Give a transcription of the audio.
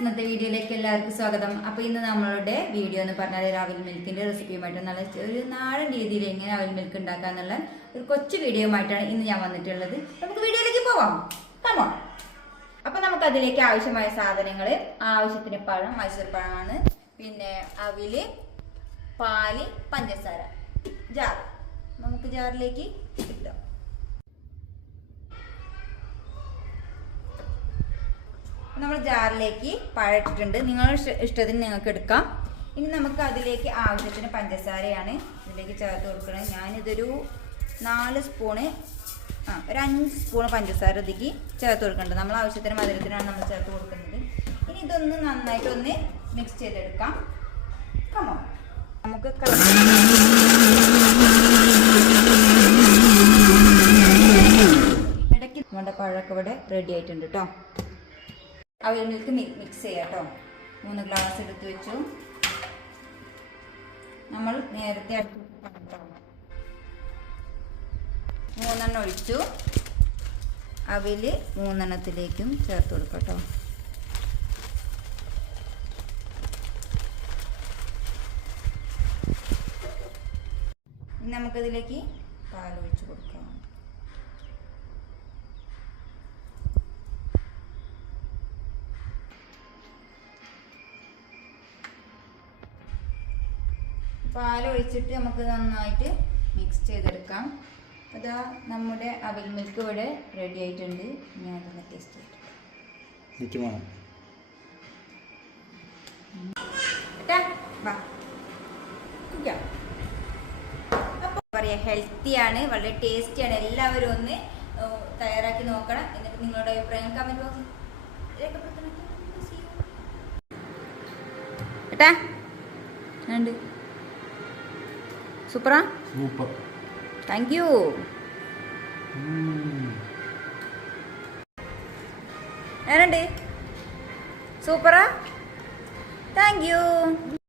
ഇന്നത്തെ വീഡിയോയിലേക്ക് എല്ലാവർക്കും സ്വാഗതം. അപ്പോൾ ഇന്ന് നമ്മളുടെ വീഡിയോ എന്ന് പറഞ്ഞാൽ ഒരു അവിൽ മിൽക്കിന്റെ റെസിപ്പിയുമായിട്ട് നല്ല ഒരു നാടൻ രീതിയിൽ എങ്ങനെ അവിൽ മിൽക്ക് ഉണ്ടാക്കാന്നുള്ള ഒരു കൊച്ചു വീഡിയോയുമായിട്ടാണ് ഇന്ന് ഞാൻ വന്നിട്ടുള്ളത്. നമുക്ക് വീഡിയോയിലേക്ക് പോവാം. കമോ അപ്പോൾ നമുക്ക് അതിലേക്ക് ആവശ്യമായ സാധനങ്ങൾ ആവശ്യത്തിന് പഴം മൈസൂർ പഴമാണ്. പിന്നെ അവിൽ പാൽ പഞ്ചസാര. ജാർ. നമുക്ക് ജാറിലേക്ക് ഇടാം. നമ്മൾ ജാറിലേക്ക് പഴച്ചിട്ടുണ്ട് നിങ്ങൾ ഇഷ്ടത്തിന് നിങ്ങൾക്ക് എടുക്കാം. ഇനി നമുക്ക് അതിലേക്ക് ആവശ്യത്തിന് പഞ്ചസാരയാണ് ഇതിലേക്ക് ചേർത്ത് കൊടുക്കുന്നത്. ഞാനിതൊരു നാല് സ്പൂണ് ആ ഒരു അഞ്ച് സ്പൂൺ പഞ്ചസാര ഒതുക്കി ചേർത്ത് കൊടുക്കുന്നുണ്ട്. നമ്മൾ ആവശ്യത്തിന് മധുരത്തിനാണ് നമ്മൾ ചേർത്ത് കൊടുക്കുന്നത്. ഇനി ഇതൊന്ന് നന്നായിട്ട് ഒന്ന് മിക്സ് ചെയ്തെടുക്കാം കമോ നമുക്ക് ഇടയ്ക്ക് നമ്മുടെ പഴമൊക്കെ റെഡി ആയിട്ടുണ്ട് കേട്ടോ അവൽ മിൽക്ക് മിക്സ് ചെയ്യാം കേട്ടോ മൂന്ന് ഗ്ലാസ് എടുത്ത് വെച്ചു. നമ്മൾ നേരത്തെ അടുത്ത്. മൂന്നെണ്ണം ഒഴിച്ചു. അവിൽ മൂന്നെണ്ണത്തിലേക്കും ചേർത്ത് കൊടുക്കട്ടോ. കേട്ടോ നമുക്കതിലേക്ക് പാൽ ഒഴിച്ച് കൊടുക്കാം. പാൽ ഒഴിച്ചിട്ട് നമുക്ക് നന്നായിട്ട് മിക്സ് ചെയ്തെടുക്കാം. അതാ നമ്മുടെ അവൽ മിൽക്ക് ഇവിടെ റെഡി ആയിട്ടുണ്ട്. ഞാൻ അതൊന്ന് ടേസ്റ്റ് ചെയ്തിട്ടുണ്ട് പറയാ ഹെൽത്തിയാണ് വളരെ ടേസ്റ്റിയാണ് എല്ലാവരും ഒന്ന് തയ്യാറാക്കി നോക്കണം. എന്നിട്ട് നിങ്ങളുടെ അഭിപ്രായം കമന്റ് ബോക്സിൽ രേഖപ്പെടുത്തണം. ഏട്ടാ ഉണ്ട് സൂപ്പറാ? സൂപ്പർ. താങ്ക് യു എങ്ങനെയുണ്ട്? സൂപ്പറാ? Thank you